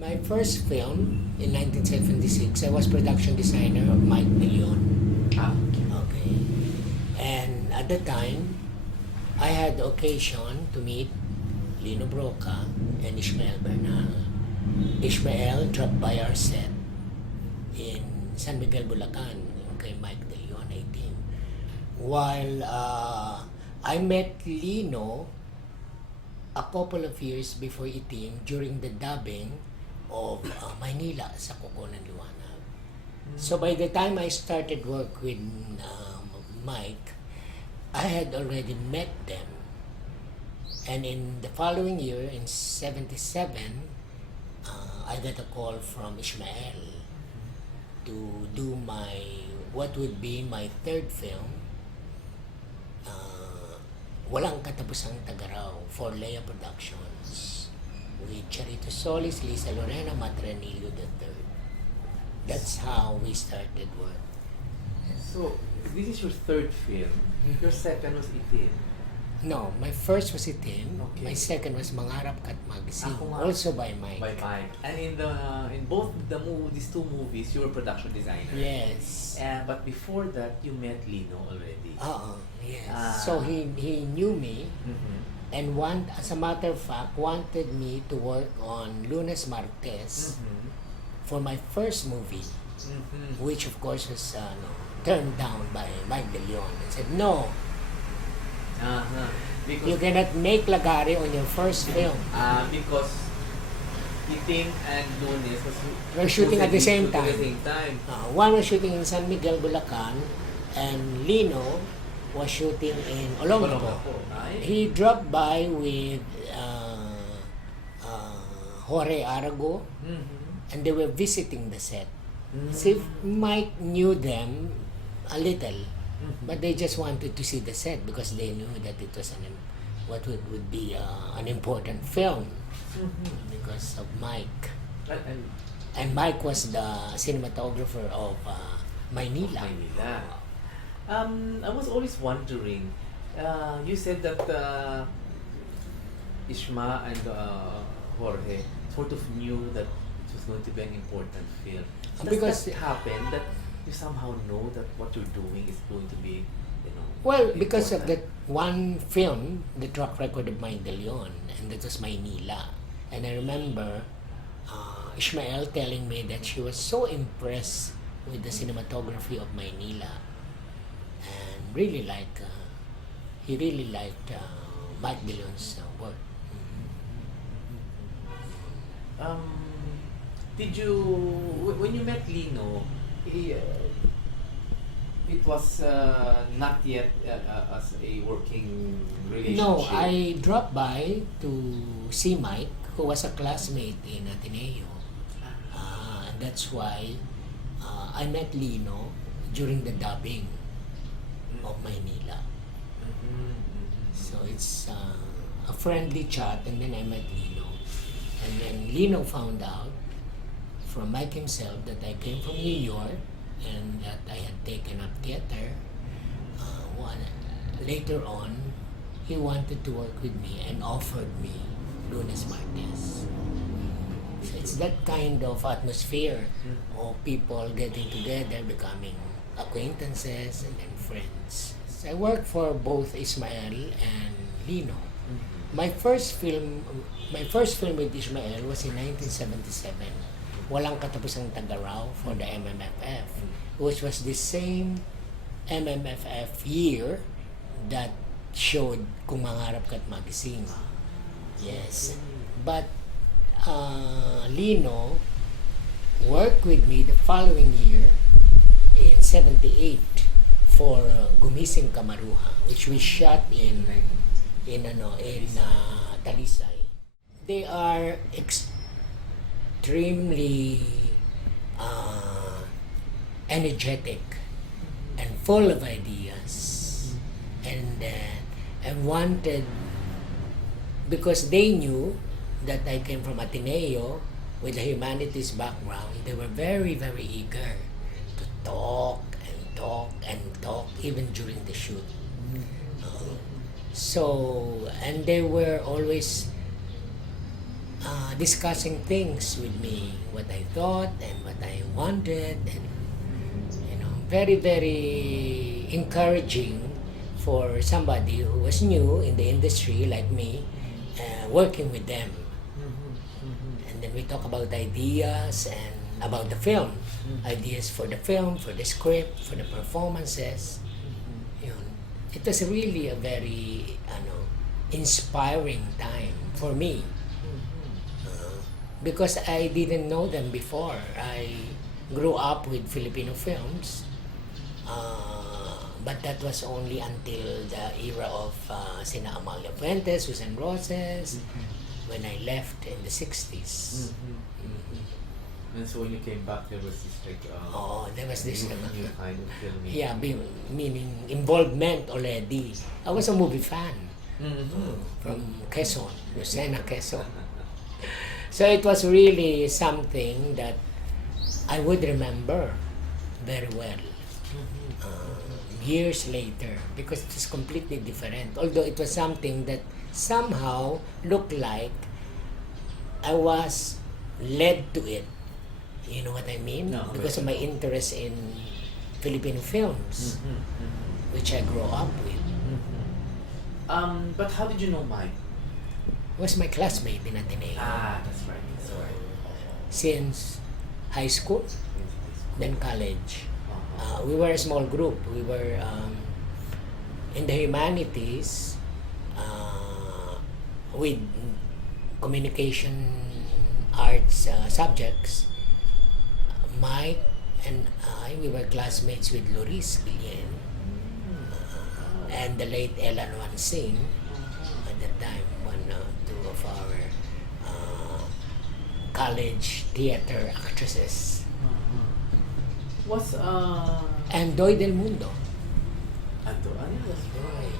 My first film in 1976, I was production designer of Mike Million. Ah, Okay. And at the time, I had the occasion to meet Lino Brocka and Ishmael Bernal. Ishmael dropped by our set in San Miguel, Bulacan, yung kay Mike De Leon, 18. While I met Lino a couple of years before itim during the dubbing of Maynila sa Kuko ng Liwanag. So by the time I started work with Mike, I had already met them. And in the following year, in 77, I got a call from Ishmael to do what would be my third film, Walang Katapusang Tagaraw, for Leia Productions, with Charito Solis, Lisa Lorena, Matranillo III. That's how we started work. so this is your third film. Your second was Itim. No, my first was Itim. Okay. My second was Mangarap Ka't Magising, Ako nga. also by Mike. By Mike. And in both these two movies, you were production designer. Yes. But before that, you met Lino already. Yes. Ah. So he knew me, Mm-hmm. and as a matter of fact, wanted me to work on Lunes Martes Mm-hmm. for my first movie, Mm-hmm. which of course was turned down by Mike De Leon and said, no, Uh-huh. you Because cannot make Lagari on your first film. because Itim and Lunes We're shooting at the same At the time. same time. One was shooting in San Miguel, Bulacan, and Lino was shooting in Olongapo. Right? He dropped by with Jorge Arago, Mm-hmm. and they were visiting the set. Mm-hmm. See, Mike knew them a little, Mm-hmm. but they just wanted to see the set because they knew that it was what would be an important film Mm-hmm. because of Mike. And And Mike was the cinematographer of Maynila. Manila. I was always wondering, you said that Ishma and Jorge sort of knew that it was going to be an important film. Does Because- that happen that you somehow know that what you're doing is going to be, Well, because of important? that one film, the track record of Mike De Leon, and that was Maynila. And I remember Ishmael telling me that she was so impressed with the cinematography of Maynila, and really he really liked Mike De Leon's work. Did you, when you met Lino, it was not yet as a working relationship? No, I dropped by to see Mike, who was a classmate in Ateneo. And that's why I met Lino during the dubbing of Maynila. Mm-hmm. So it's a friendly chat, and then I met Lino. And then Lino found out from Mike himself that I came from New York and that I had taken up theater. Later on, he wanted to work with me and offered me Lunes Martes. So it's that kind of atmosphere of people getting together, becoming acquaintances and then friends. So I worked for both Ishmael and Lino. My first film with Ishmael was in 1977. Walang Katapusang Tagaraw for the MMFF, which was the same MMFF year that showed Kung Mangarap Ka't Magising. Yes. But Lino worked with me the following year in 78 for Gumising Kamaruha, which we shot in Talisay. They are extremely energetic and full of ideas, and wanted, because they knew that I came from Ateneo with a humanities background. They were very, very eager to talk and talk and talk even during the shoot. So, and they were always discussing things with me, what I thought and what I wanted, and very, very encouraging for somebody who was new in the industry like me, working with them. And then we talk about ideas and about the film, ideas for the film, for the script, for the performances. Yun. It was really a very inspiring time for me. Because I didn't know them before. I grew up with Filipino films, but that was only until the era of Sina Amalia Fuentes, Susan Roses, when I left in the 60s. And so when you came back, there was this There was this new kind of filming. Yeah, meaning involvement already. I was a movie fan from Quezon, Lucena, Quezon. So it was really something that I would remember very well years later, because it was completely different. Although it was something that somehow looked like I was led to it. You know what I mean? No, because of my interest in Filipino films, which I grew up with. But how did you know Mike? Was my classmate in Ateneo. That's right. Since high school, then college. We were a small group. We were in the humanities with communication arts subjects. Mike and I, we were classmates with Loris Guillen and the late Ellen Wan Singh at that time, two of our college theater actresses. And Doy Del Mundo.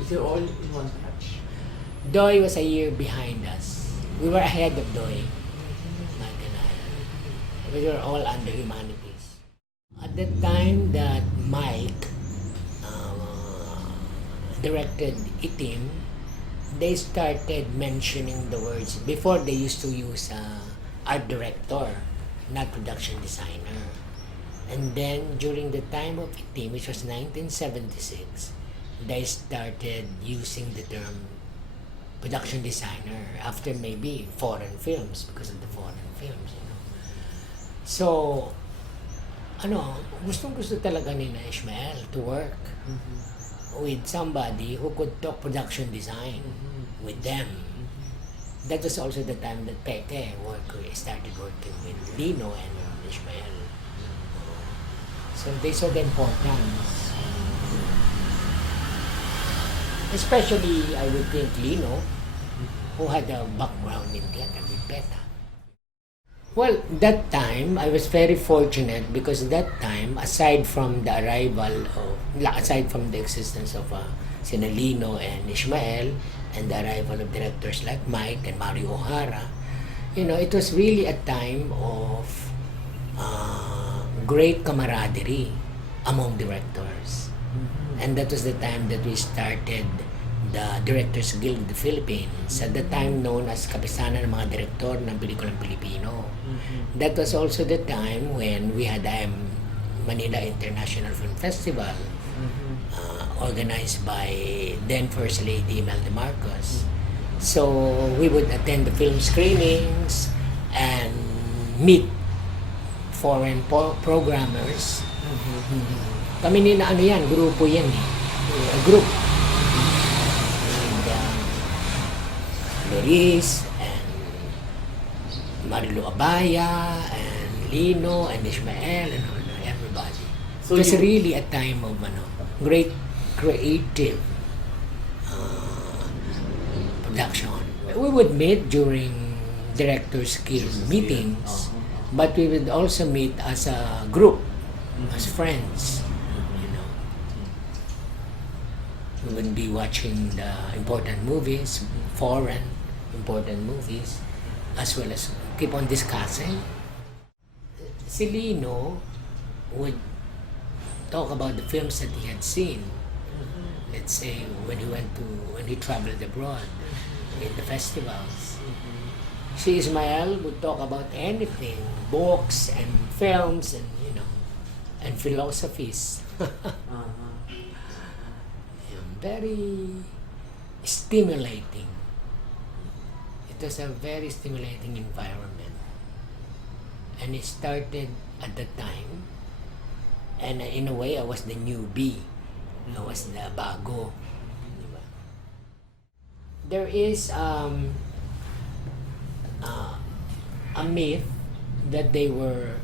Is it all in one batch? Doy was a year behind us. We were ahead of Doy. Mike and I. We were all under humanities. At the time that Mike directed Itim, they started mentioning the words. Before, they used to use art director, not production designer. And then during the time of Itim, which was 1976, they started using the term production designer after maybe foreign films, because of the foreign films, So, gustong-gusto talaga ni Ishmael to work with somebody who could talk production design with them. That was also the time that Peke started working with Lino and Ishmael. So they saw the importance. Especially, I would think, Lino, who had a background in theater with Peta. Well, that time, I was very fortunate because that time, aside from the existence of sina Lino and Ishmael, and the arrival of directors like Mike and Mario O'Hara, it was really a time of great camaraderie among directors. And that was the time that we started the Directors Guild of the Philippines, at the time known as Kapisanan ng mga Direktor ng Pelikulang Pilipino. That was also the time when we had Manila International Film Festival, organized by then First Lady Mel Marcos. So we would attend the film screenings and meet foreign programmers. Kami grupo yan eh. A group. And Loris and Marilo Abaya and Lino and Ishmael and everybody. So it was really a time of great creative production. We would meet during Directors Guild meetings, but we would also meet as a group, as friends. We would be watching the important movies, foreign important movies, as well as keep on discussing. Si Lino would talk about the films that he had seen. Let's say when he traveled abroad in the festivals. Si Ismael would talk about anything, books and films and and philosophies. Very stimulating. It was a very stimulating environment. And it started at the time, and in a way I was the newbie. I was the bago. Diba? There is a myth that they were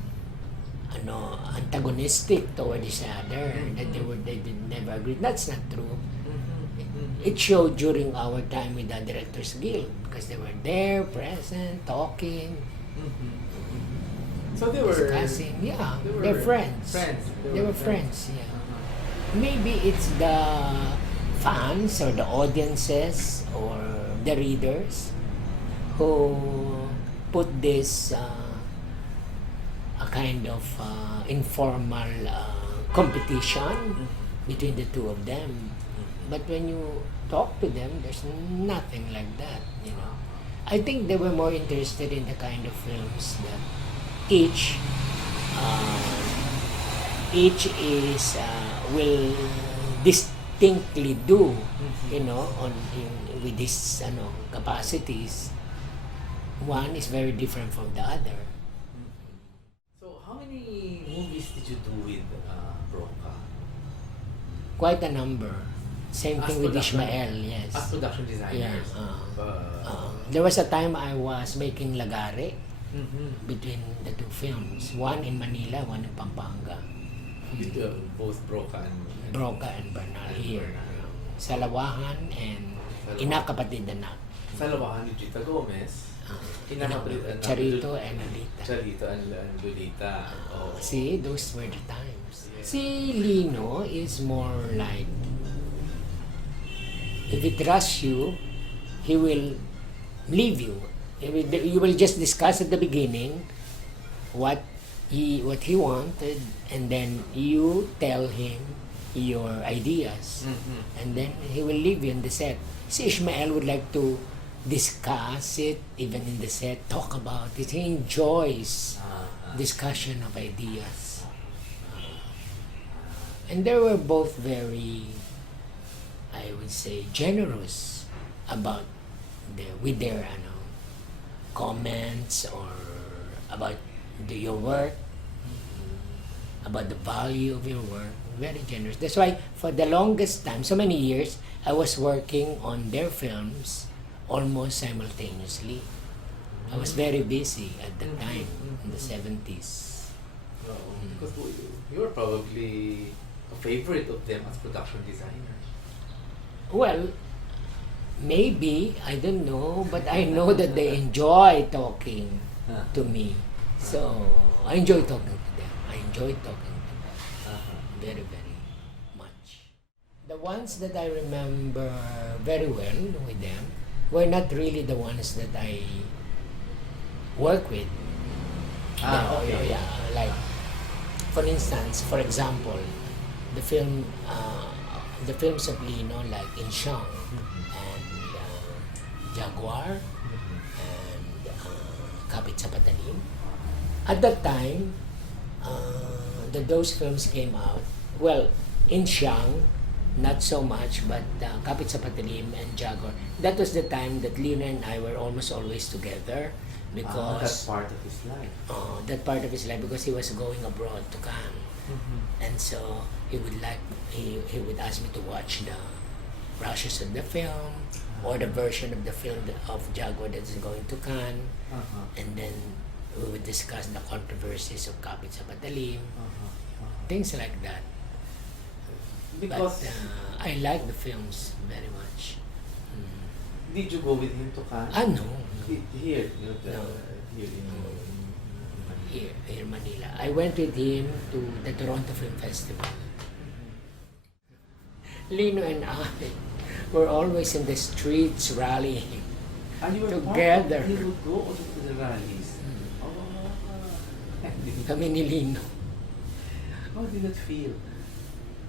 antagonistic toward each other, that they did never agree. That's not true. It showed during our time with the Directors Guild because they were there, present, talking, So they were discussing. Yeah, they're friends. They were friends. Yeah. Maybe it's the fans or the audiences or the readers who put this a kind of informal competition between the two of them. But when you talk to them, there's nothing like that, I think they were more interested in the kind of films that each is will distinctly do, with these capacities. One is very different from the other. So how many movies did you do with Brocka? Quite a number. Same As thing with production- Ishmael, yes. As production designers. There was a time I was making lagare Mhm. between the two films. One in Manila, one in Pampanga. Both Brocka and Brocka and Bernal here. Bernal. Salawahan and Inakapatid Anak. Salle-College ni Gita Gomez. Charito and Alita. Charito and Lolita. Oh. See, those were the times. Yeah. Si Lino is more like, if he trusts you, he will leave you. You will just discuss at the beginning what he wanted, and then you tell him your ideas, and then he will leave you in the set. Si Ishmael would like to discuss it even in the set, talk about it. He enjoys discussion of ideas. And they were both very, I would say, generous about with their comments or about your work, about the value of your work. Very generous. That's why for the longest time, so many years, I was working on their films almost simultaneously. I was very busy at the time, in the 70s. Because you were probably a favorite of them as production designer. Well, maybe, I don't know, but I know that they enjoy talking to me. So, I enjoy talking to them. I enjoy talking to them very, very much. The ones that I remember very well with them were not really the ones that I work with. Okay. Yeah, like, for instance, for example, the films of Lino, like In Shang and Jaguar and Kapit sa Patalim. At that time, those films came out. Well, In Shang, not so much, but Kapit sa Patalim and Jaguar. That was the time that Lino and I were almost always together because that's part of his life. that part of his life, because he was going abroad to Cannes. And so he would ask me to watch the rushes of the film or the version of the film of Jaguar that is going to Cannes, and then we would discuss the controversies of Kapit sa Patalim, things like that. Because But I like the films very much. did you go with him to Cannes? No. Here, No. here in Here in Manila. I went with him to the Toronto Film Festival. Lino and I were always in the streets rallying. And you were Together. Part of, you would go also to the rallies. Kami ni Lino. How did that feel?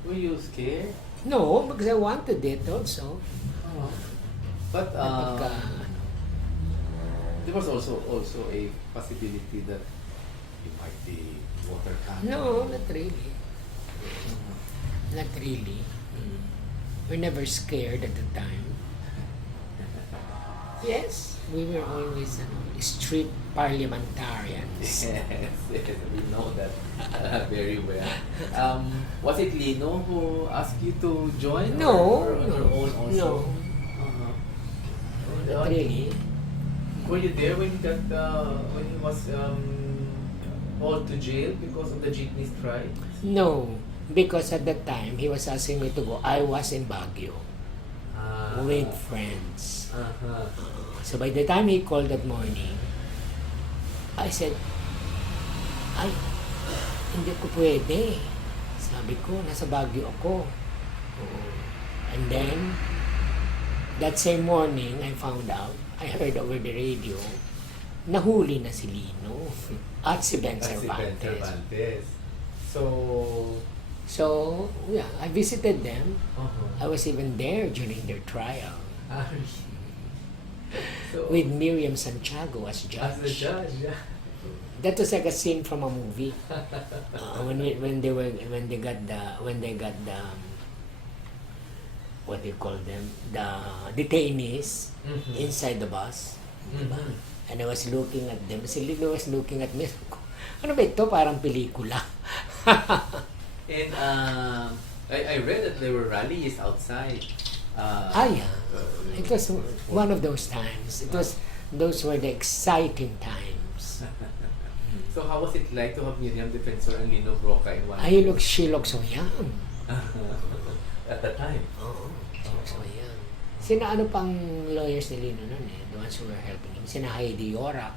Were you scared? No, because I wanted it also. But Pagka, There was also a possibility that you might be water cannon. No, not really. Mhm. Not really. We're never scared at the time. Yes, we were always street parliamentarians. Yes, we know that very well. Was it Lino who asked you to join? No, or on your own also? no, Uh-huh. not really. Were you there when he got when he was hauled to jail because of the jeepney strike? No, because at that time he was asking me to go. I was in Baguio with friends. Uh-huh. So by the time he called that morning, I said, ay, hindi ko pwede. Sabi ko, nasa Baguio ako. And then, that same morning, I found out, I heard over the radio, nahuli na si Lino at si Ben That's si Ben Cervantes. Cervantes. So, So, yeah, I visited them. uh-huh. I was even there during their trial So, with Miriam Santiago as as the judge. judge, yeah. That was like a scene from a movie. When they got the what do you call them, the detainees Mhm. inside the bus. Diba? Mhm. And I was looking at them. Si Lino was looking at me. Ano ba ito? Parang pelikula. And I read that there were rallies outside. Yeah. It was one of those times. Those were the exciting times. So how was it like to have Miriam Defensor and Lino Brocka in one? She looks so young. At the time. Oo, she looks so young. Sina ano pang lawyers ni Lino nun eh, the ones who were helping him. Sina Heidi Yorak.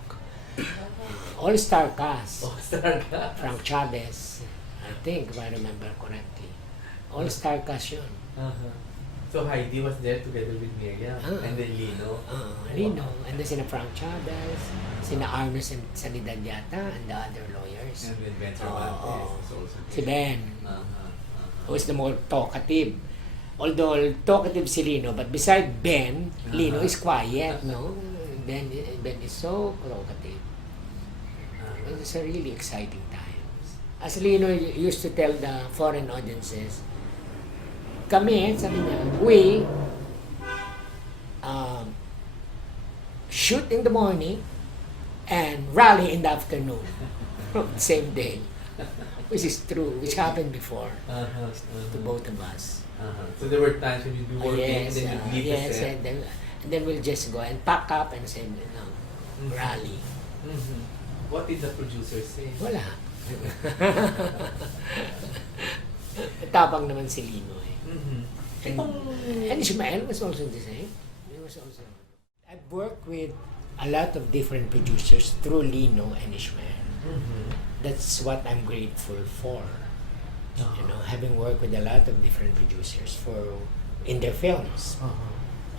All-star cast. Oh, star ka. Frank Chavez. I think, if I remember correctly. All-star cast yun. Uh-huh. So Heidi was there together with Miriam and then Lino. Lino. And then sina Frank Chavez, sina Arno Sanidad yata, and the other lawyers. And then Ben Cervantes Oo. was also there. Si Ben, Uh-huh. who was the more talkative. Although talkative si Lino, but beside Ben, Lino is quiet, no? Ben is so talkative. It was a really exciting times. As Lino used to tell the foreign audiences, kami, sabi niya, we shoot in the morning and rally in the afternoon. Same day. Which is true, which happened before to both of us. So there were times when you'd be working and then you'd leave the yes, set. and then we'll just go and pack up and say, rally. Mm-hmm. What did the producer say? Wala. Tapang naman si Lino eh. Mm-hmm. And Ishmael was also the same. He was also. I've worked with a lot of different producers through Lino and Ishmael. Mm-hmm. That's what I'm grateful for. You know, having worked with a lot of different producers in their films.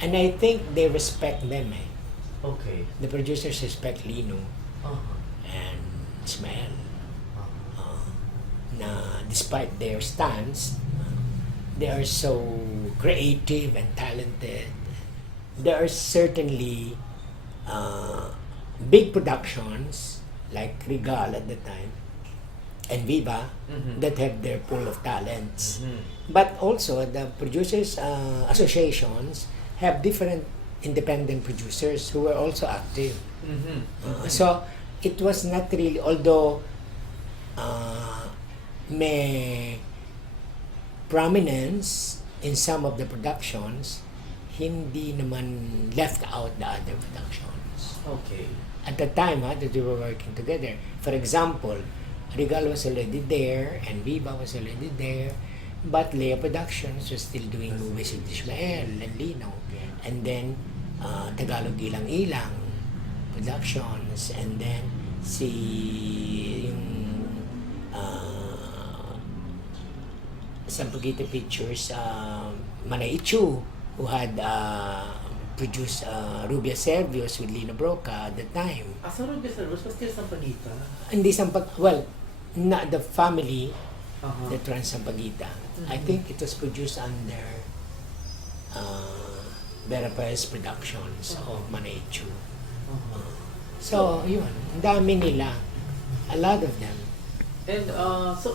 And I think they respect them. Eh. Okay. The producers respect Lino Uh-huh. and Ishmael. Na despite their stance, they are so creative and talented. There are certainly big productions like Regal at the time and Viva that have their pool of talents. But also the producers associations have different independent producers who were also active. So it was not really, although may prominence in some of the productions, hindi naman left out the other productions. Okay. At the time that we were working together, for example, Regal was already there and Viva was already there, but Lea Productions was still doing movies with Ishmael and Lino. And then Tagalog Ilang Ilang Productions, and then yung Sampaguita Pictures, Manaichu, who had produced Rubia Servios with Lino Brocka at the time. So Rubia Servios was still Sampaguita? Hindi not the family that runs Sampaguita. I think it was produced under Vera Perez Productions of Manaichu. So, yun. Ang dami nila. A lot of them. And so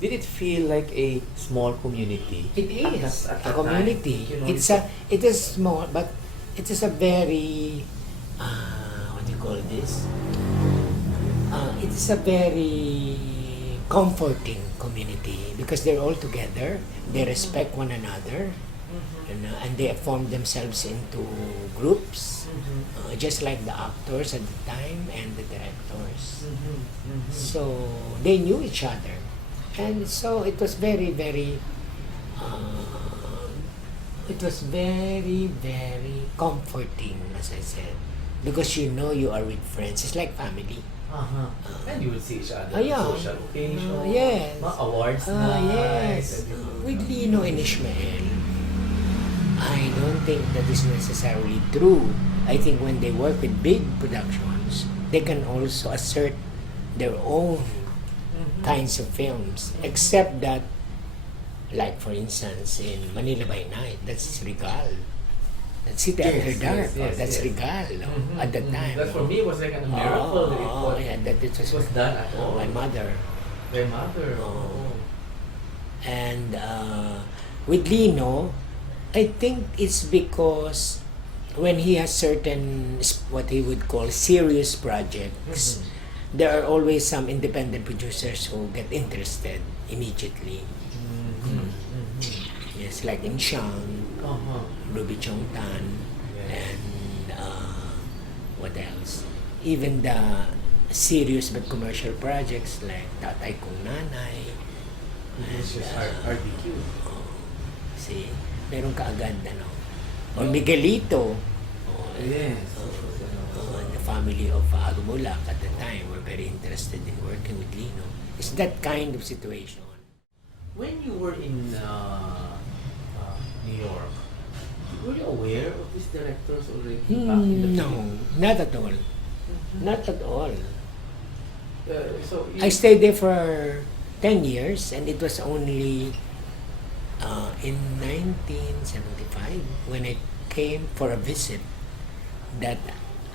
did it feel like a small community? It is At a that community. time, you know, It is small, but it is a very, what do you call this? It is a very comforting community because they're all together. They respect one another, and they form themselves into groups, just like the actors at the time and the directors. So they knew each other, and so it was very, very. It was very, very comforting, as I said, because you know you are with friends. It's like family. And you will see each other Yeah. on social occasions, Yes. awards nights. Yes. and, you know, With Lino and Ishmael, I don't think that is necessarily true. I think when they work with big productions, they can also assert their own kinds of films, except that, like for instance, in Manila by Night, that's Regal. That's City After Dark. That's Regal at that time. That for me was like a miracle that That it was done at all. my mother. My mother. And with Lino, I think it's because when he has certain, what he would call serious projects, there are always some independent producers who get interested immediately. Yes, like in Shang, Ruby Chong Tan, and what else? Even the serious but commercial projects like Tatay Kong Nanay. It's just RBQ. See, meron ka agad, ano? Or Miguelito. Yes. The family of Agumulak at the time were very interested in working with Lino. It's that kind of situation. When you were in New York, were you aware of these directors already back in the No, Philippines? not at all. Not at all. So I stayed there for 10 years, and it was only in 1975 when I came for a visit that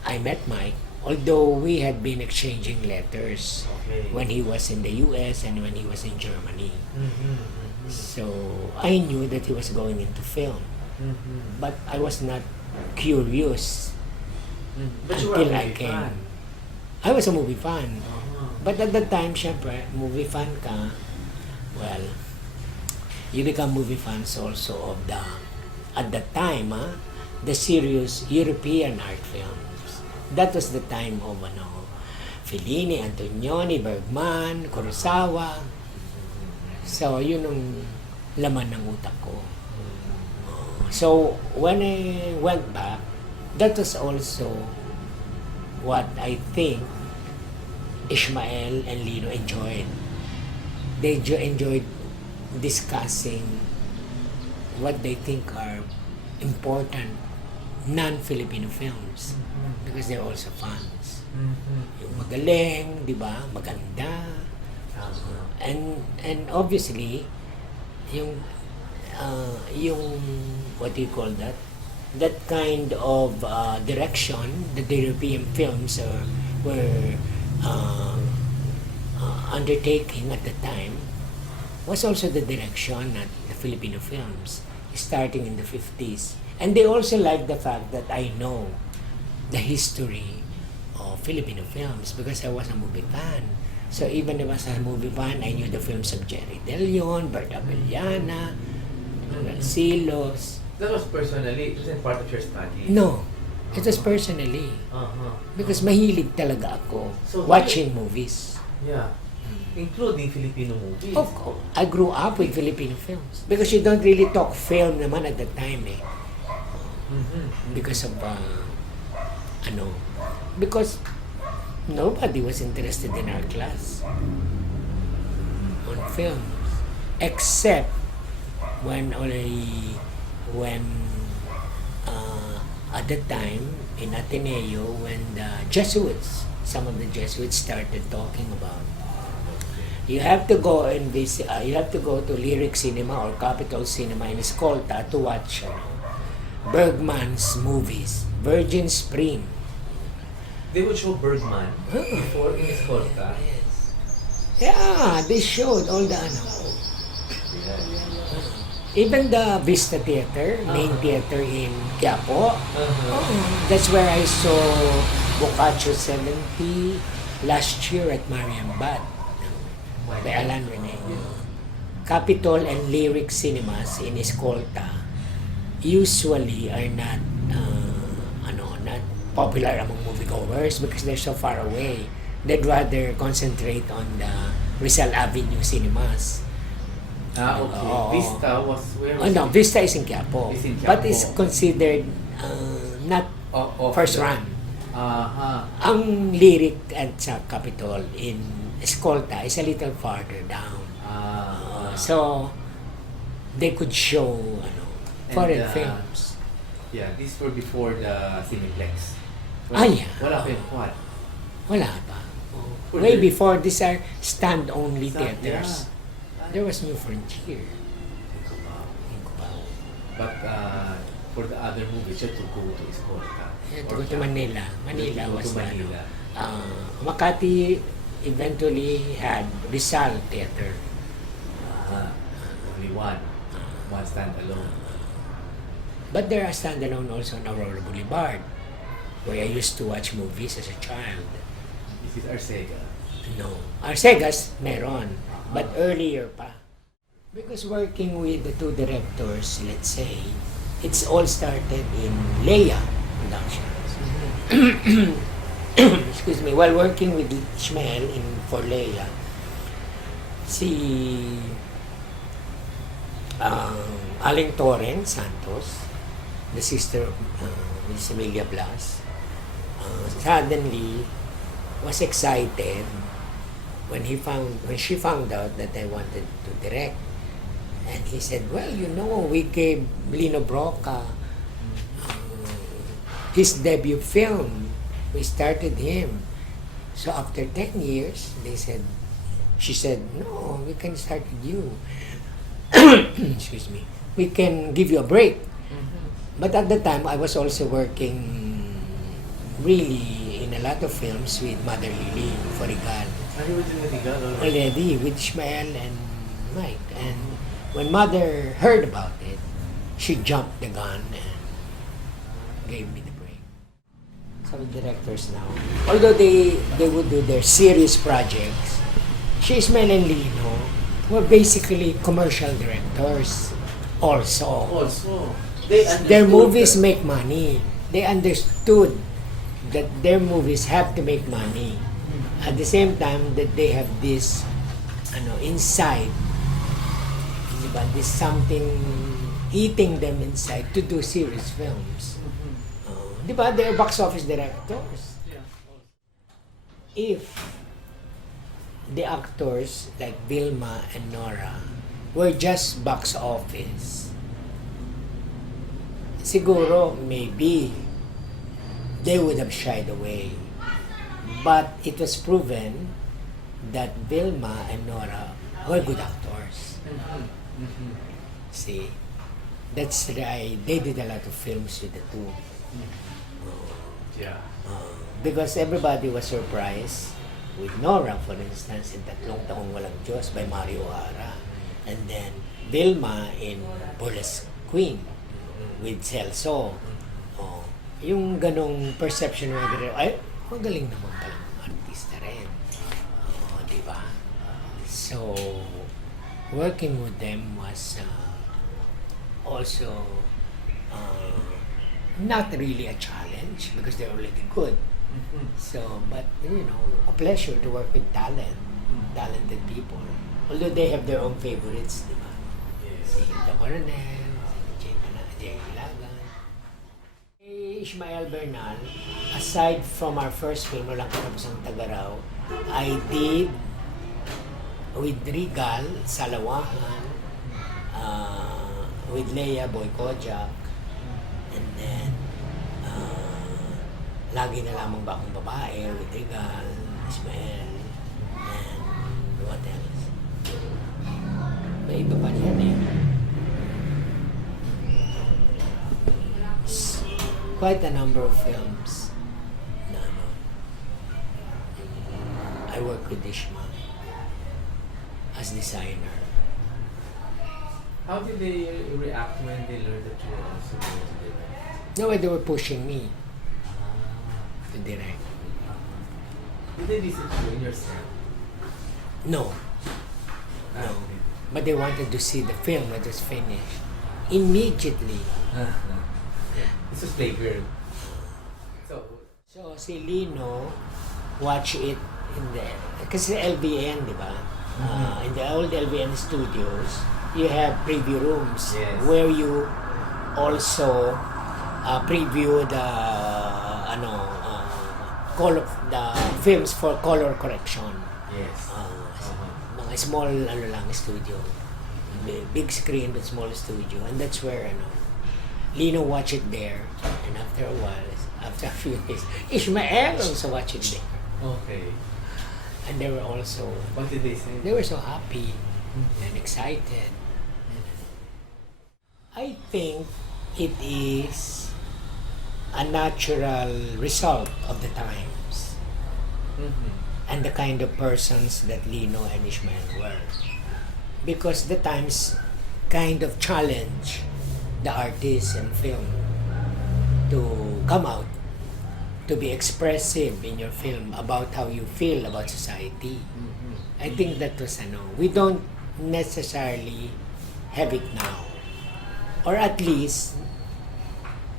I met Mike, although we had been exchanging letters when he was in the US and when he was in Germany. So I knew that he was going into film, but I was not curious But you were a until I movie came. fan. I was a movie fan. But at that time, syempre, movie fan ka, well, you become movie fans also of the, at that time, the serious European art films. That was the time of, Fellini, Antonioni, Bergman, Kurosawa. So, yun ang laman ng utak ko. So, when I went back, that was also what I think Ishmael and Lino enjoyed. They enjoyed discussing what they think are important non-Filipino films because they're also fans. Yung magaling, di ba? Maganda. And obviously, yung what do you call that? That kind of direction that the European films were undertaking at the time was also the direction that the Filipino films starting in the 50s. And they also like the fact that I know the history of Filipino films because I was a movie fan. So even if I was a movie fan, I knew the films of Jerry De Leon, Berta Villana, Silos. That was personally, it wasn't part of your study. No, it was personally. Because mahilig talaga ako watching movies. Yeah. Including Filipino movies. Of course, I grew up with Filipino films. Because you don't really talk film naman at that time eh. Because of, because nobody was interested in our class on films. Except when at the time in Ateneo, when the Jesuits, some of the Jesuits started talking about you have to go in this, you have to go to Lyric Cinema or Capitol Cinema in Escolta to watch Bergman's movies. Virgin Spring. They would show Bergman before in Escolta. Yes. Yeah, they showed all the ano. Even the Vista Theater, main theater in Quiapo. That's where I saw Boccaccio 70 last year at Mariambad by Alan Rene. Capitol and Lyric Cinemas in Escolta usually are not not popular among moviegoers because they're so far away. They'd rather concentrate on the Rizal Avenue cinemas. Okay. Vista was where was No, it? Vista is in Quiapo. It's in But Quiapo. it's considered not first run. Ang Lyric at sa Capitol in Escolta is a little farther down. So, they could show foreign films. Yeah, these were before the Cineplex. Yeah. Wala pa yung quad. Wala pa. Way before, these are stand-only Stand- theaters. There was New Frontier. Yeah. But for the other movies, you had to go to Escolta. Yeah, to go to Manila. Manila To go was to Manila. Makati eventually had Rizal Theater. Only one standalone. But there are standalone also on Aurora Boulevard, where I used to watch movies as a child. This is Arcega. No. Arcegas, meron. But earlier pa. Because working with the two directors, let's say, it's all started in Leia Productions. Excuse me. While working with Ishmael for Leia, si Aling Torren Santos, the sister of Miss Emilia Blas, suddenly was excited when she found out that I wanted to direct. And he said, well, we gave Lino Brocka his debut film. We started him. So after 10 years, she said, no, we can start with you. Excuse me. We can give you a break. But at the time, I was also working really in a lot of films with Mother Lily for Regal. Are you with Regal Already with Ishmael and Mike. And when Mother heard about it, she jumped the gun and gave me the break. Some directors now, although they would do their serious projects, Ishmael and Lino were basically commercial directors also. Their movies make money. They understood that their movies have to make money. At the same time that they have this inside, diba? This something eating them inside to do serious films. Diba? They're box office directors. If the actors like Vilma and Nora were just box office, siguro maybe they would have shied away. But it was proven that Vilma and Nora were good actors. See, that's why they did a lot of films with the two. Because everybody was surprised with Nora, for instance, in Tatlong Taong Walang Diyos by Mario O'Hara. And then Vilma in Burlesque Queen with Celso. Yung ganong perception ng ay, magaling naman palang artista rin. Di ba? So, working with them was also not really a challenge because they're already good. So, but a pleasure to work with talented people. Although they have their own favorites, di ba? Si Hilda Coronel, si Jay Ilagan. Ishmael Bernal, aside from our first film, Walang Katapusang Tagaraw, I did with Regal, Salawahan, with Leia Boy Kojak, and then Lagi na Lamang Ba Akong Babae with Regal, Ishmael, and what else? May iba pa yan quite a number of films na I work with Ishmael as designer. How did they react when they learned that you were also going to direct? No, they were pushing me to direct. Did they listen to you in your set? No, no. But they wanted to see the film that was finished immediately. This was Playgirl. So si Lino watch it in the, kasi LBN, di ba? In the old LBN studios, you have preview rooms. Yes. Where you also preview the color, the films for color correction. Yes. Mga small studio. Big screen but small studio, and that's where Lino watch it there, and after a while, after a few days, Ishmael also watch it there. Okay. And they were also, What did they say? they were so happy and excited. I think it is a natural result of the times and the kind of persons that Lino and Ishmael were. Because the times kind of challenge the artists in film to come out, to be expressive in your film about how you feel about society. I think that was we don't necessarily have it now, or at least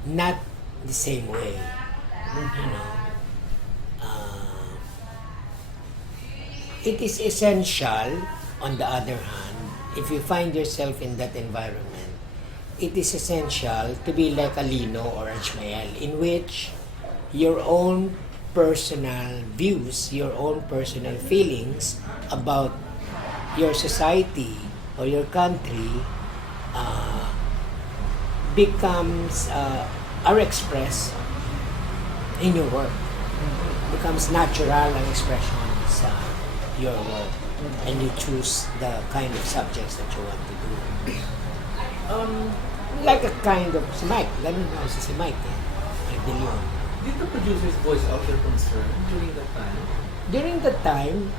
not the same way. It is essential, on the other hand, if you find yourself in that environment, it is essential to be like a Lino or a Ishmael, in which your own personal views, your own personal feelings about your society or your country are expressed in your work. Becomes natural ang expression sa your work, and you choose the kind of subjects that you want to do. Like a kind of si Mike, ganun na si Mike, Mike De Leon. Did the producers voice out their concern during that time? During that time,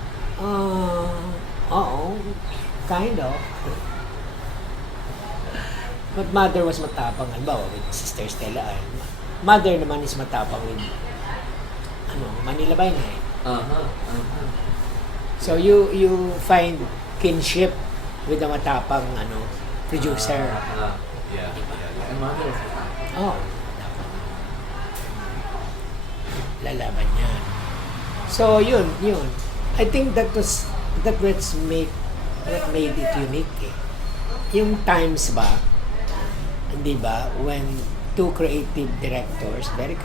kind of. But mother was matapang, halimbawa with Sister Stella. Mother naman is matapang with Manila by Night. So you find kinship with the matapang producer. Yeah. And mother was lalaban yan. So yun. I think what made it unique. Yung times ba, hindi ba, when two creative directors, highly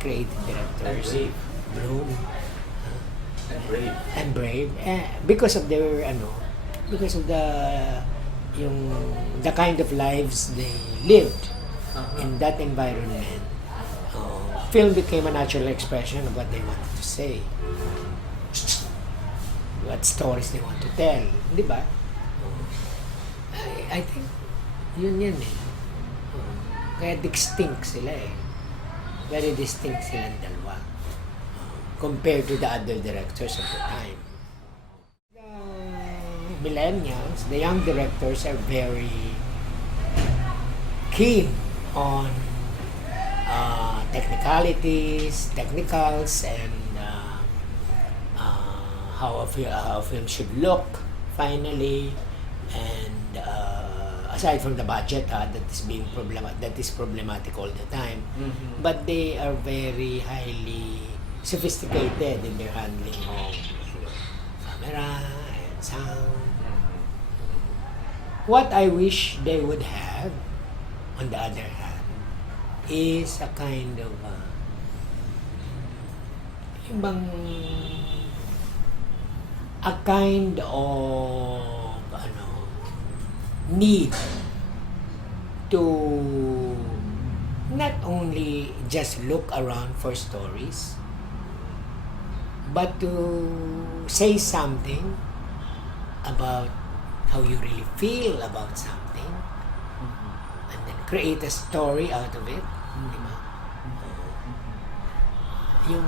creative directors, and brave, because of their because of the kind of lives they lived in that environment. Film became a natural expression of what they wanted to say, what stories they want to tell, di ba? I think yun kaya distinct sila very distinct silang dalawa compared to the other directors of the time. The millennials, the young directors, are very keen on technicals, and how a film should look finally, and aside from the budget that is problematic all the time, but they are very highly sophisticated in their handling of camera and sound. What I wish they would have, on the other hand, is a kind of need to not only just look around for stories, but to say something about how you really feel about something, and then create a story out of it. Di ba? yung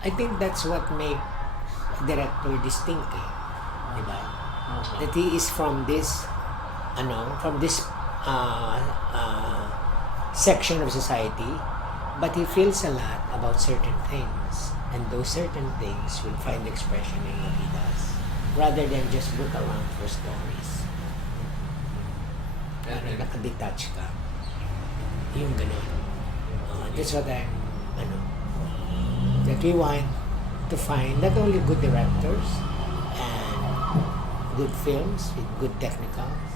I think that's what make a director distinct, eh. Diba? That he is from this section of society, but he feels a lot about certain things, and those certain things will find expression in what he does, rather than just look around for stories. Parang nakadetach ka. Yung gano'n. That's what that we want to find not only good directors and good films with good technicals,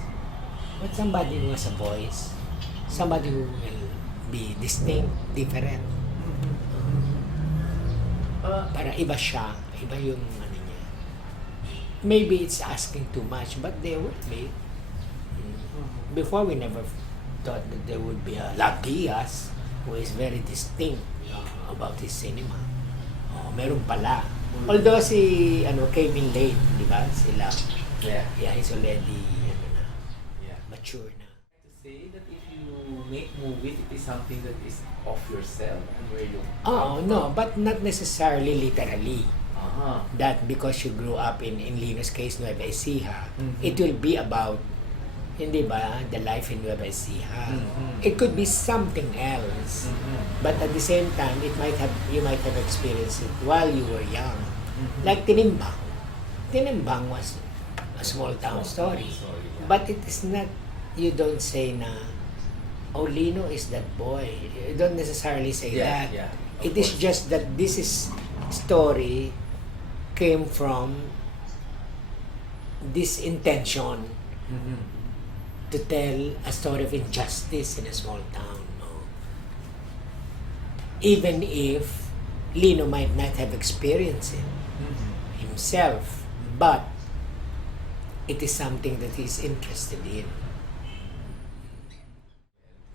but somebody who has a voice, somebody who will be distinct, different. Para iba siya, iba yung niya. Maybe it's asking too much, but there would be. Before, we never thought that there would be a Lagias who is very distinct about his cinema. Meron pala. Although came in late, di ba? Sila. Yeah, he's already mature na. To say that if you make movies, it is something that is of yourself and where you. No, but not necessarily literally. Uh-huh. That because you grew up in Lino's case, Nueva Ecija, it will be about, hindi ba, the life in Nueva Ecija. It could be something else, but at the same time, you might have experienced it while you were young. Like Tinimbang. Tinimbang was a small town story, but it is not. You don't say na, oh, Lino is that boy. You don't necessarily say that. Yeah, It is just that this story came from this intention to tell a story of injustice in a small town. No? Even if Lino might not have experienced it himself, but it is something that he's interested in.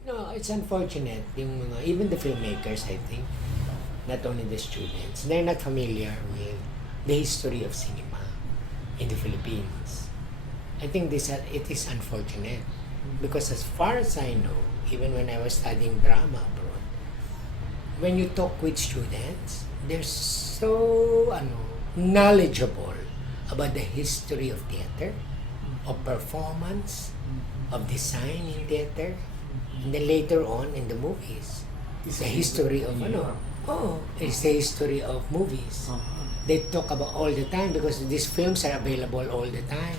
No, it's unfortunate. Even the filmmakers, I think, not only the students, they're not familiar with the history of cinema in the Philippines. I think it is unfortunate because as far as I know, even when I was studying drama abroad, when you talk with students, they're so knowledgeable about the history of theater, of performance, of design in theater, and then later on in the movies, it's the history of it's the history of movies. They talk about all the time because these films are available all the time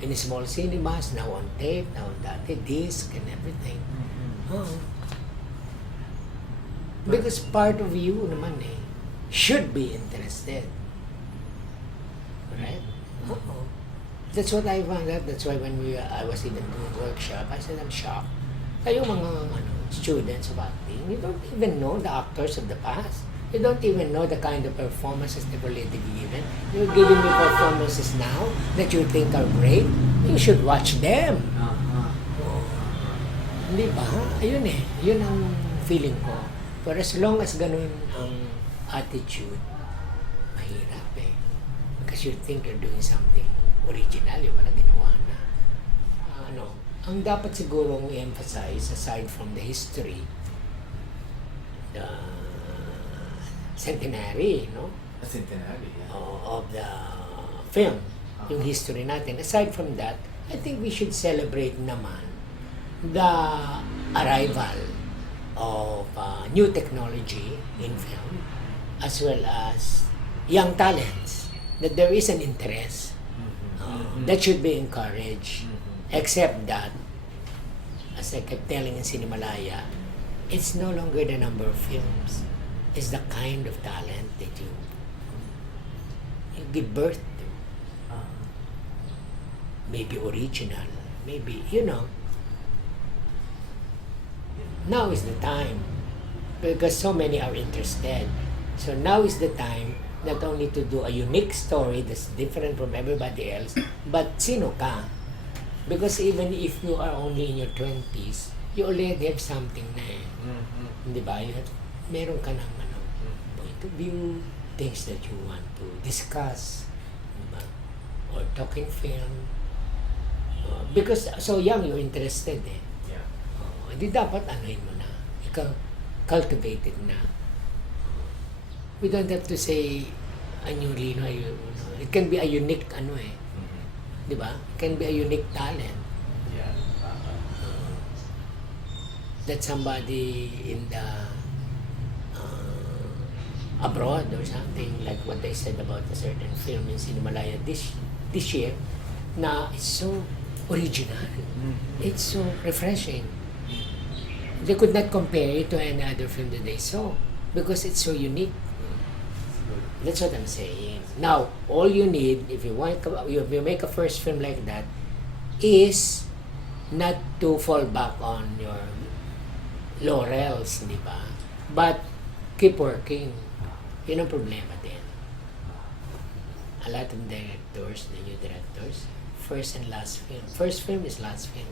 in small cinemas, now on tape, now on disc and everything. Because part of you naman should be interested. Right? That's what I found out. That's why when I was even doing workshop, I said I'm shocked. Kayong mga students of acting, you don't even know the actors of the past. You don't even know the kind of performances they've already given. You're giving me performances now that you think are great. You should watch them. Hindi ba? Ayun yun ang feeling ko. For as long as ganun ang attitude, mahirap because you think you're doing something original, yung wala ginawa na. Ang dapat sigurong i-emphasize, aside from the history, the centenary, A centenary, of the film, yung history natin. Aside from that, I think we should celebrate naman the arrival of new technology in film, as well as young talents, that there is an interest that should be encouraged. Except that, as I kept telling in Cinemalaya, it's no longer the number of films. It's the kind of talent that you give birth to. Maybe original, maybe, Now is the time. Because so many are interested. So now is the time not only to do a unique story that's different from everybody else, but sino ka? Because even if you are only in your 20s, you already have something na Di ba? Meron ka ng point of view, things that you want to discuss, di ba? Or talking film. Because so young, you're interested Di dapat anuhin mo na. Ikaw, cultivated na. We don't have to say a new Lino. It can be a unique di ba? It can be a unique talent. Yeah. That somebody in the abroad or something, like what I said about a certain film in Cinemalaya this year, na it's so original. It's so refreshing. They could not compare it to any other film that they saw because it's so unique. That's what I'm saying. Now, all you need, if you make a first film like that, is not to fall back on your laurels, di ba? But keep working. Yun ang problema din. A lot of directors, the new directors, first and last film. First film is last film.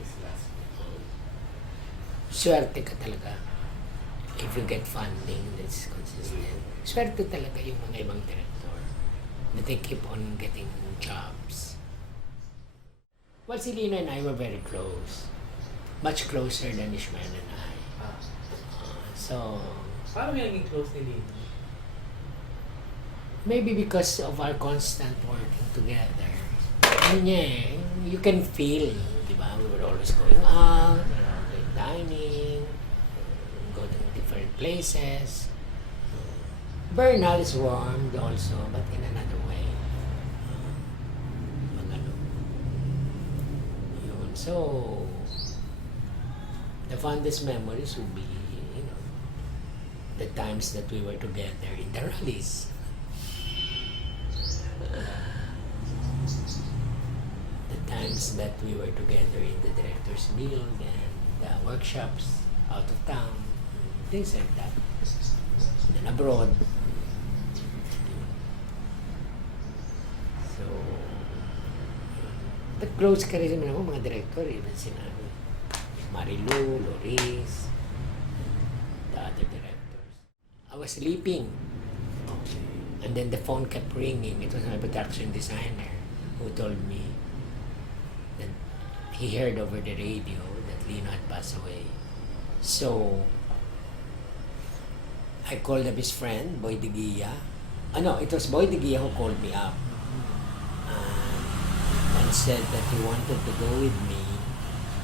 Swerte ka talaga. If you get funding that's consistent. Swerte talaga yung mga ibang director. That they keep on getting jobs. Well, si Lino and I were very close. Much closer than Ishmael and I. So, Paano may naging close ni Lino? maybe because of our constant working together. You can feel, di ba? We were always going out, we were always dining, go to different places. Bernal is warmed also, but in another way. Yun. So, the fondest memories would be, the times that we were together in the rallies. The times that we were together in the director's guild and the workshops out of town, things like that. And abroad. So, but close ka rin naman mga director, even sina Marilu, Loris, the other directors. I was sleeping. And then the phone kept ringing. It was my production designer who told me that he heard over the radio that Lino had passed away. So, I called up his friend, Boy De Guia. It was Boy De Guia who called me up and said that he wanted to go with me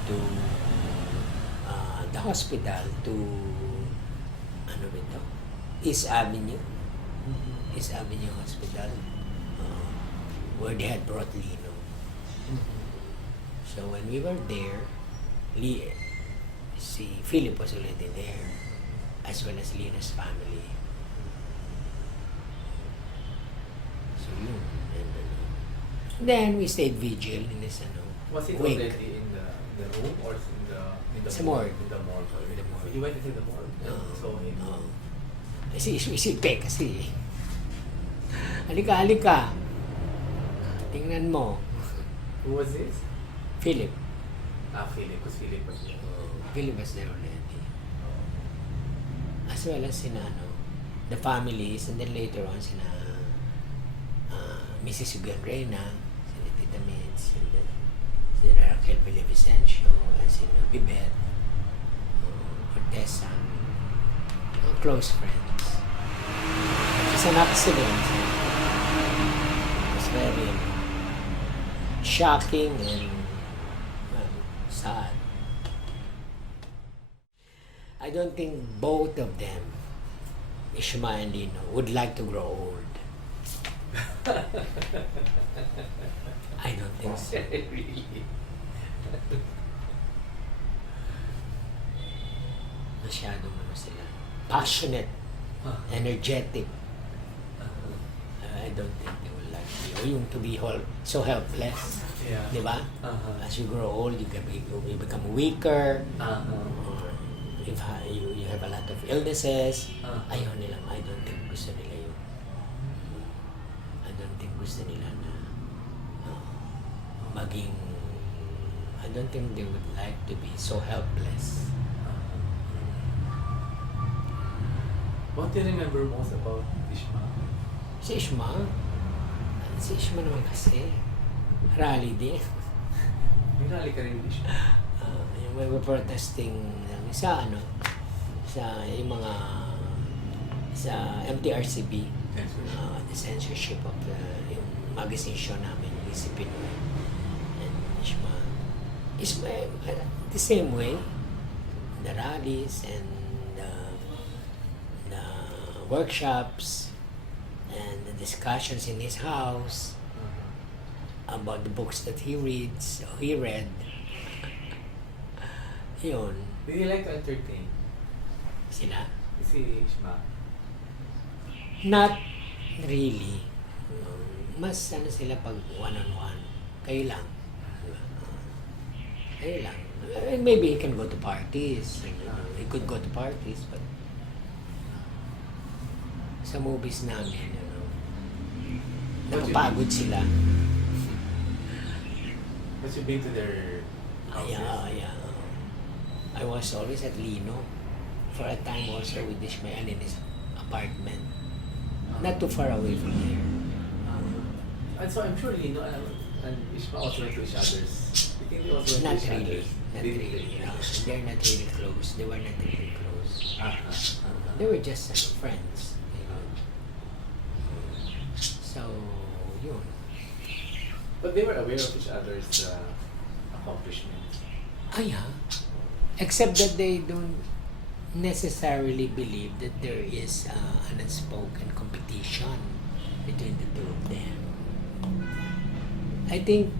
to the hospital to East Avenue. East Avenue Hospital, where they had brought Lino. So when we were there, Philip was already there, as well as Lino's family. So yun. And then we stayed vigil in this Was it wake. already in the room or in the Sa morgue. In the morgue. In the morgue. You went into the morgue and saw him. Isipin kasi. Halika. Tingnan mo. Who was this? Philip. Philip. Because Philip was there. Philip was there already. As well as the families, and then later on Mrs. Ugan Reyna, sina Tita Mitz, and then sina Raquel Villavicencio, and sina Bibet, Ortesa, close friends. It's an accident. It was very shocking and sad. I don't think both of them, Ishmael and Lino, would like to grow old. I don't think so. Really? Masyadong sila. Passionate, energetic. I don't think they will like you. Yung to be so helpless. Yeah. Di ba? As you grow old, you become weaker. If you have a lot of illnesses, ayaw nila. I don't think gusto nila yun. I don't think gusto nila na maging, I don't think they would like to be so helpless. What do you remember most about Ishmael? Si Ishmael naman kasi, rally din. May rally ka rin with Ishmael? We were protesting sa yung mga sa MTRCB, the censorship of yung magazine show namin, Easy Pinoy and Ishmael. Ishmael, the same way, the rallies and the workshops and the discussions in his house about the books that he reads or he read. Yun. Did you like to entertain? Sila? Si Ishmael. Not really. Mas sila pag one-on-one. Kayo lang. Kayo lang. Maybe he can go to parties. He could go to parties, but sa movies namin, napapagod sila. But you've been to their houses? Yeah. I was always at Lino for a time also with Ishmael in his apartment. Not too far away from here. And so I'm sure Lino and Ishmael also went to each other's. You think they also went Not to each really. other's? Not Did really. they? They're not really close. They were not really close. They were just friends. So, yun. But they were aware of each other's accomplishments. Yeah. Except that they don't necessarily believe that there is an unspoken competition between the two of them. I think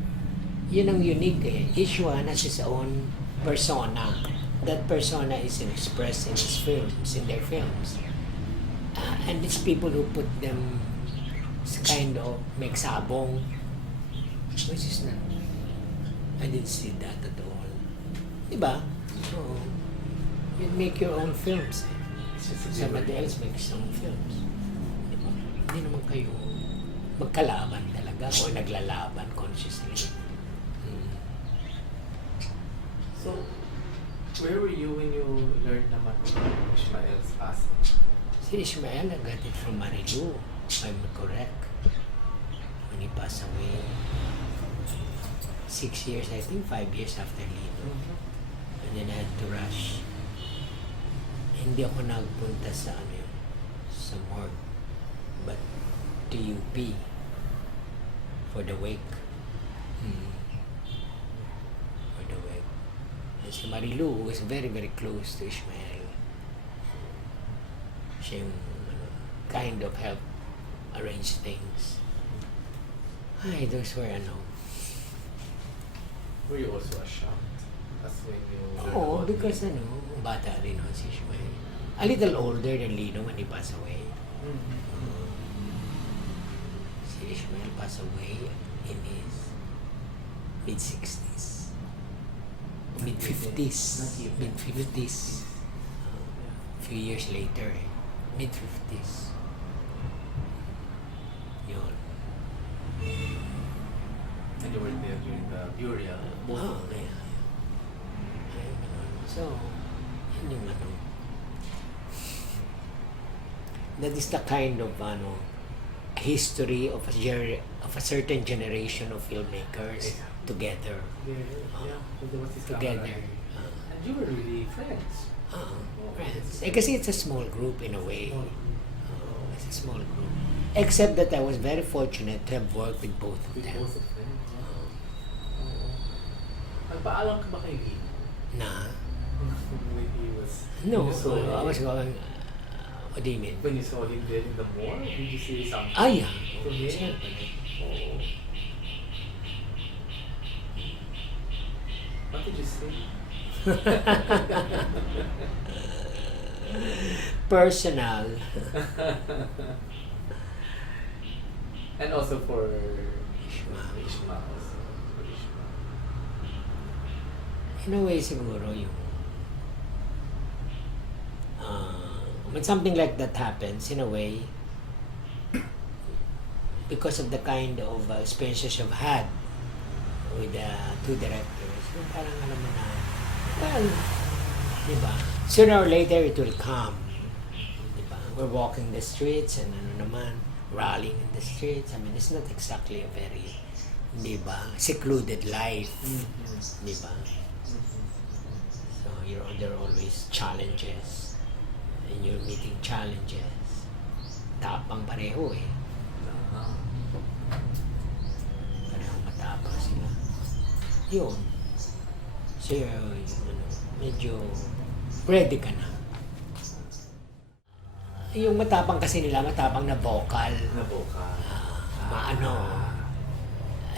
yun ang unique eh. Each one has his own persona. That persona is expressed in his films, in their films. And it's people who put them kind of make sabong, which is not, I didn't see that at all. Diba? So, you make your own films. Somebody else makes some films. Diba? Hindi naman kayo magkalaban talaga o naglalaban consciously. So, where were you when you learned naman about Ishmael's passing? Si Ishmael, I got it from Marilu, if I'm correct. When he passed away, 6 years, I think 5 years after Lino. And then I had to rush. Hindi ako nagpunta sa sa morgue, but to UP for the wake. For the wake. And si Marilu was very, very close to Ishmael. Siya yung kind of helped arrange things. Ay, those were Were you also shocked? As when you learned Oo, about because bata rin si Ishmael. A little older than Lino when he passed away. Si Ishmael passed away in his mid-60s. Mid-50s. Mid-50s. A few years later, mid-50s. Yun. And you were there during the burial. Yeah. So, yun yung that is the kind of history of a certain generation of filmmakers together. There was this Together. camaraderie. And you were really friends. Friends. Kasi it's a small group in a way. It's a small group. Except that I was very fortunate to have worked with both of With them. both of them. Nagpaalam ka ba kay Lino? When he was... No, when you saw I him? was going, what do you mean? When you saw him there in the mall, did you say something? Yeah. To him? Oh. What did you say? Personal. And also for Ishmael. Ishmael. In a way, siguro yung when something like that happens, in a way, because of the kind of experiences you've had with the two directors, yung parang alam mo na, well, di ba? Sooner or later, it will come. Di ba? We're walking the streets and rallying in the streets. I mean, it's not exactly a very, di ba, secluded life. Di ba? So there are always challenges, and you're meeting challenges. matapang pareho eh. Ah. Parehong matapang sila. Yun. So, medyo ready ka na. Yung matapang kasi nila, matapang na vocal. Na vocal.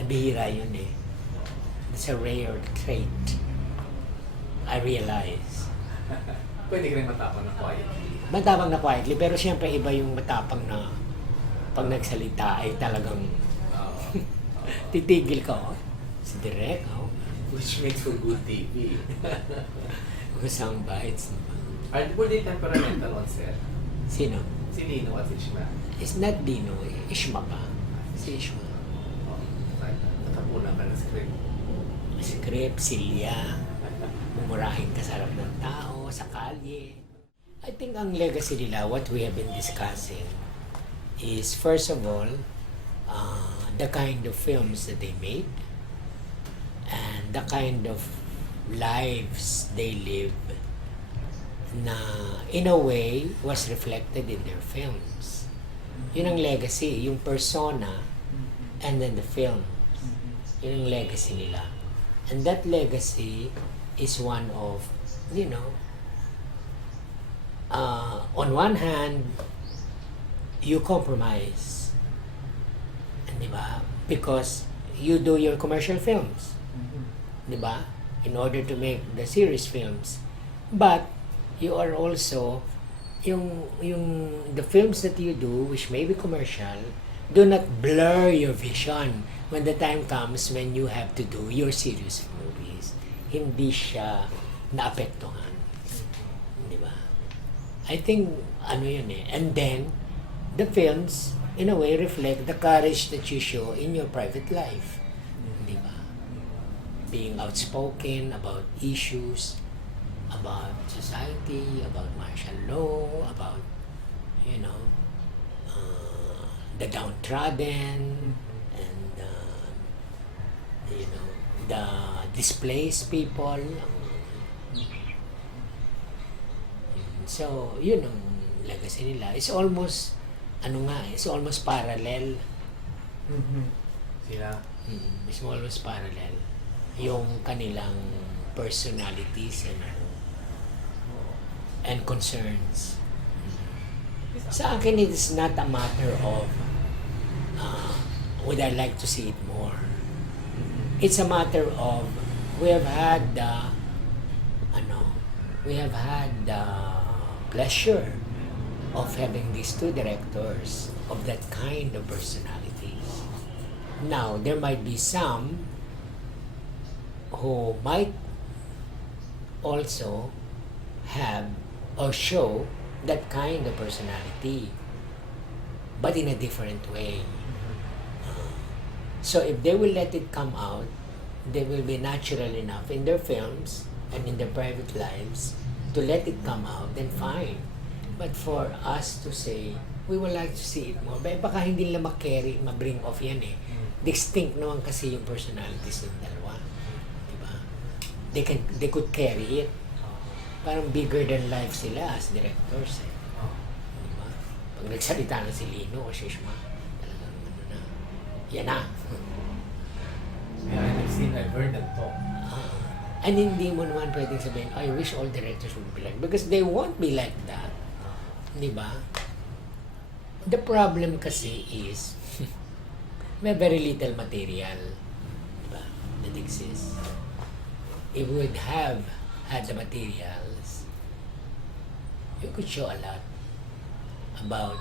Bihira yun eh. It's a rare trait. I realize. Pwede ka rin matapang na quietly. Matapang na quietly, pero siyempre iba yung matapang na pag nagsalita ay talagang titigil ka. Oh. Si Direk, oh. Which makes for good TV. Mga soundbites. Were they temperamental on set? Sino? Si Lino at Ishmael. It's not Dino eh. Ishma pa. Si Ishma. Natapunan ka ng script. Script, silya. Mumurahin ka sa harap ng tao, sa kalye. I think ang legacy nila, what we have been discussing, is first of all, the kind of films that they made and the kind of lives they live na in a way was reflected in their films. Yun ang legacy, yung persona and then the film. Yun ang legacy nila. And that legacy is one of, on one hand, you compromise. Di ba? Because you do your commercial films. Di ba? In order to make the series films. But you are also, the films that you do, which may be commercial, do not blur your vision when the time comes when you have to do your serious movies. Hindi siya naapektuhan. Di ba? I think, yun eh. And then, the films, in a way, reflect the courage that you show in your private life. Di ba? Being outspoken about issues, about society, about martial law, about, the downtrodden, and, the displaced people. So, yun ang legacy nila. It's almost, it's almost parallel. Sila? It's almost parallel. Yung kanilang personalities and concerns. Sa akin, it is not a matter of would I like to see it more. It's a matter of we have had the pleasure of having these two directors of that kind of personalities. Now, there might be some who might also have or show that kind of personality, but in a different way. So if they will let it come out, they will be natural enough in their films and in their private lives to let it come out, then fine. But for us to say, we would like to see it more, baka hindi nila ma-carry, ma-bring off yan eh. Distinct naman kasi yung personalities ng dalawa. Diba? They could carry it. Parang bigger than life sila as directors eh. Diba? Pag nagsalita na si Lino o si Ishmael, talagang yan na. Yeah, I've heard them talk. And hindi mo naman pwedeng sabihin, I wish all directors would be like, because they won't be like that. Diba? The problem kasi is, may very little material, diba, that exists. If we would have had the materials, you could show a lot about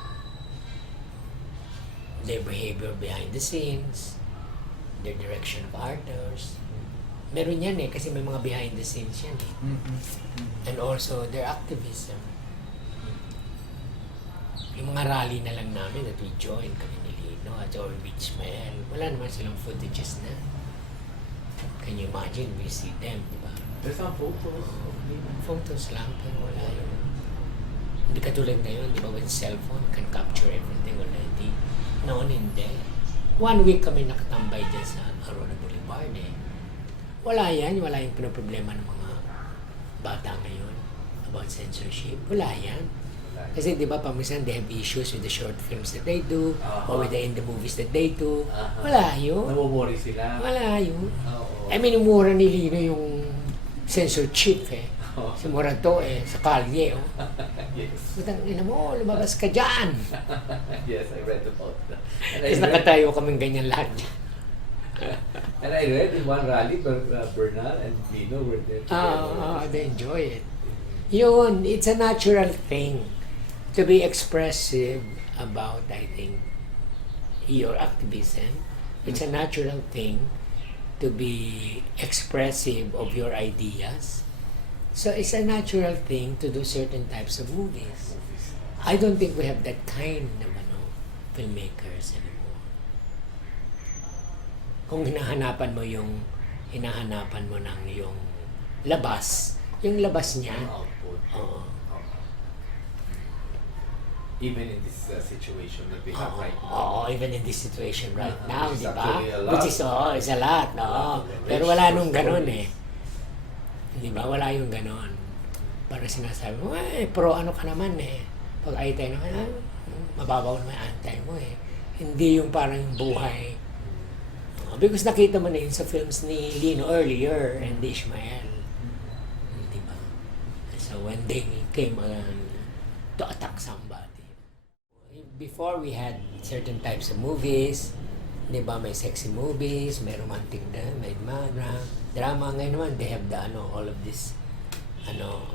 their behavior behind the scenes, their direction of actors. Meron yan eh, kasi may mga behind the scenes yan eh. And also their activism. Yung mga rally na lang namin that we joined kami ni Lino at or Ishmael, wala naman silang footages na. Can you imagine? We see them, di ba? There's some photos of Lino. Photos lang, pero wala yun. Hindi katulad ngayon, di ba, with cellphone, can capture everything already. Noon, hindi. 1 week kami nakatambay dyan sa Aurora Boulevard eh. Wala yan, wala yung pinoproblema ng mga bata ngayon about censorship. Wala yan. Kasi di ba, paminsan they have issues with the short films that they do, or with the indie movies that they do. Wala yun. Namumuri sila. Wala yun. Oo. I mean, umura ni Lino yung censorship Oo. Si Morato sa kalye. Yes. Putang ina mo, lumabas ka dyan. Yes, I read about that. Tapos nakatayo kaming ganyan lahat. And I read in one rally, Bernal and Lino were there together. They enjoy it. Yun, it's a natural thing to be expressive about, I think, your activism. It's a natural thing to be expressive of your ideas. So it's a natural thing to do certain types of movies. I don't think we have that kind of filmmakers anymore. Kung hinahanapan mo ng yung labas niya. Output. Oo. Even in this situation that we have right now. Oo, even in this situation right now, Which is di ba? actually a lot. Which is, it's a lot, no? Pero wala nung ganun eh. Di ba? Wala yung ganun. Parang sinasabi mo, pro ano ka naman eh. Pag ay tayo naman, mababaw naman antay mo eh. Hindi yung parang buhay. Because nakita mo na yun sa films ni Lino earlier and Ishmael. Di ba? So when they came to attack somebody. Before we had certain types of movies, di ba, may sexy movies, may romantic may drama. Ngayon naman, they have all of this,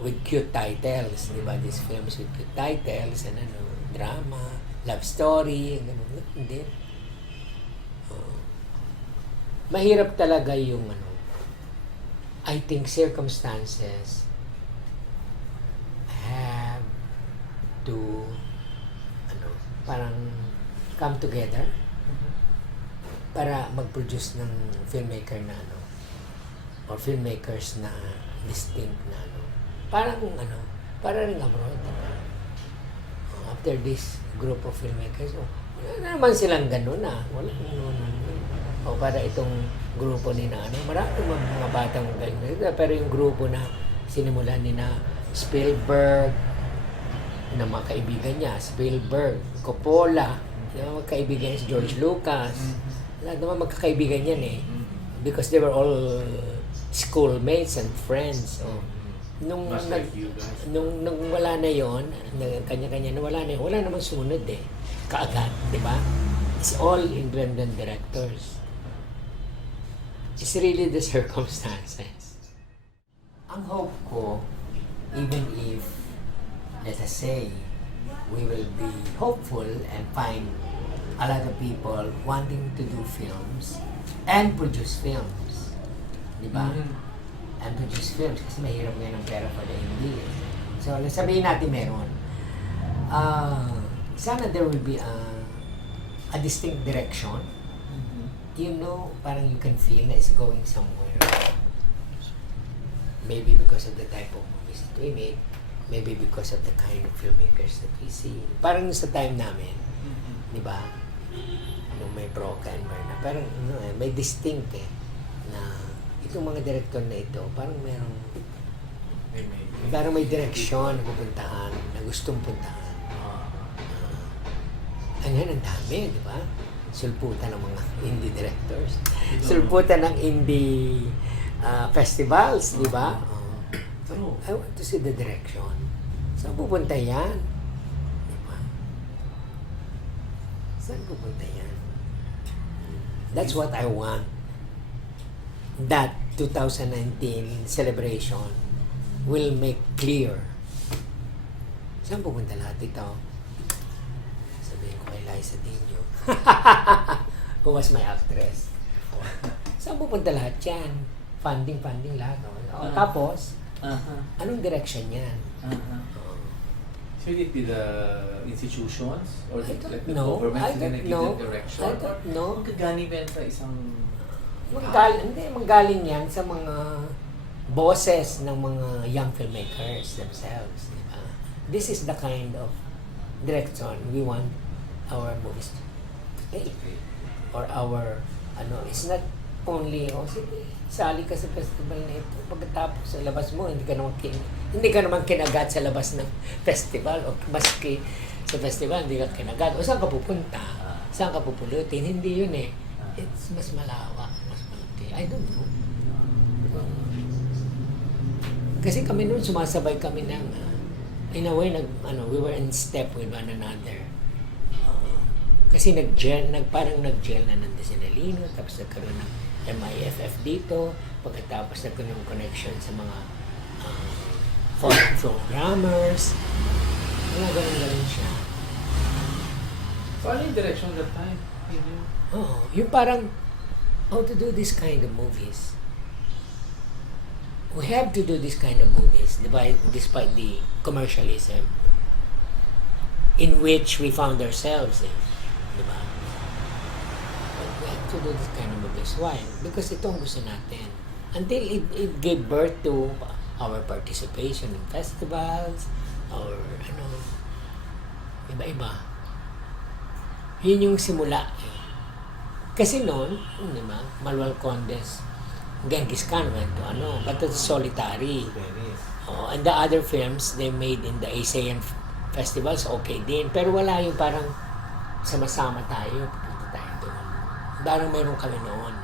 with cute titles, di ba, these films with cute titles, and drama, love story, gano'n. Hindi. Mahirap talaga yung, I think circumstances have to, parang come together para mag-produce ng filmmaker na or filmmakers na distinct na parang para rin abroad, diba? After this group of filmmakers, wala na naman silang ganun wala o para itong grupo ni maraming mga batang ganun, pero yung grupo na sinimulan ni na Spielberg na mga kaibigan niya, Spielberg, Coppola, yung mga kaibigan niya, George Lucas, lahat naman magkakaibigan yan eh. Because they were all schoolmates and friends. Nung wala na yon, kanya-kanya na wala namang sumunod eh. Kaagad, di ba? It's all independent directors. It's really the circumstances. Ang hope ko, even if let us say, we will be hopeful and find a lot of people wanting to do films and produce films. Di ba? And produce films kasi mahirap ngayon ang pera for the indie. So, sabihin natin meron. Sana there will be a distinct direction. Parang you can feel na it's going somewhere. Maybe because of the type of movies that we make. Maybe because of the kind of filmmakers that we see. Parang sa time namin, di ba? Nung may Brocka and Bernal, parang may distinct na itong mga director na ito, parang parang may direksyon na pupuntahan, na gustong puntahan. Ang dami, di ba? Sulputan ng mga indie directors. Sulputan ng indie festivals, di ba? I want to see the direction. Saan pupunta yan? Diba? Saan pupunta yan? That's what I want. That 2019 celebration will make clear. Saan pupunta lahat ito? Sabihin ko kay Liza Dino. Who was my actress. Saan pupunta lahat yan? Funding lahat. Tapos, anong direction yan? Should it be the institutions or the I government don't know. direction? I don't know. Magkagaling ba yan sa isang... Manggaling yan sa mga bosses ng mga young filmmakers themselves. Diba? This is the kind of direction we want our movies to take. Or our, it's not only, sige, sali ka sa festival na ito. Pagkatapos sa labas mo, hindi ka naman Hindi ka naman kinagat sa labas ng festival o maski sa festival hindi ka kinagat. O saan ka pupunta? Saan ka pupulutin? Hindi yun eh. It's mas malawak, mas malaki. I don't know. Kasi kami noon sumasabay kami ng in a way we were in step with one another. Kasi parang nag-gel na nandun si Lino, tapos nagkaroon ng MIFF dito, pagkatapos nagkaroon ng connection sa mga programmers. Wala ganun siya. So, ano yung direction that time? Oo, yung parang how to do this kind of movies. We have to do this kind of movies despite the commercialism in which we found ourselves in. Diba? But we have to do this kind of movies. Why? Because ito ang gusto natin. Until it gave birth to our participation in festivals or iba-iba. Yun yung simula. Kasi noon, di ba, Manuel Condes, Genghis Khan went to but it's solitary. And the other films they made in the ASEAN festivals, okay din. Pero wala yung parang sama-sama tayo, pupunta tayo doon. Parang meron kami noon.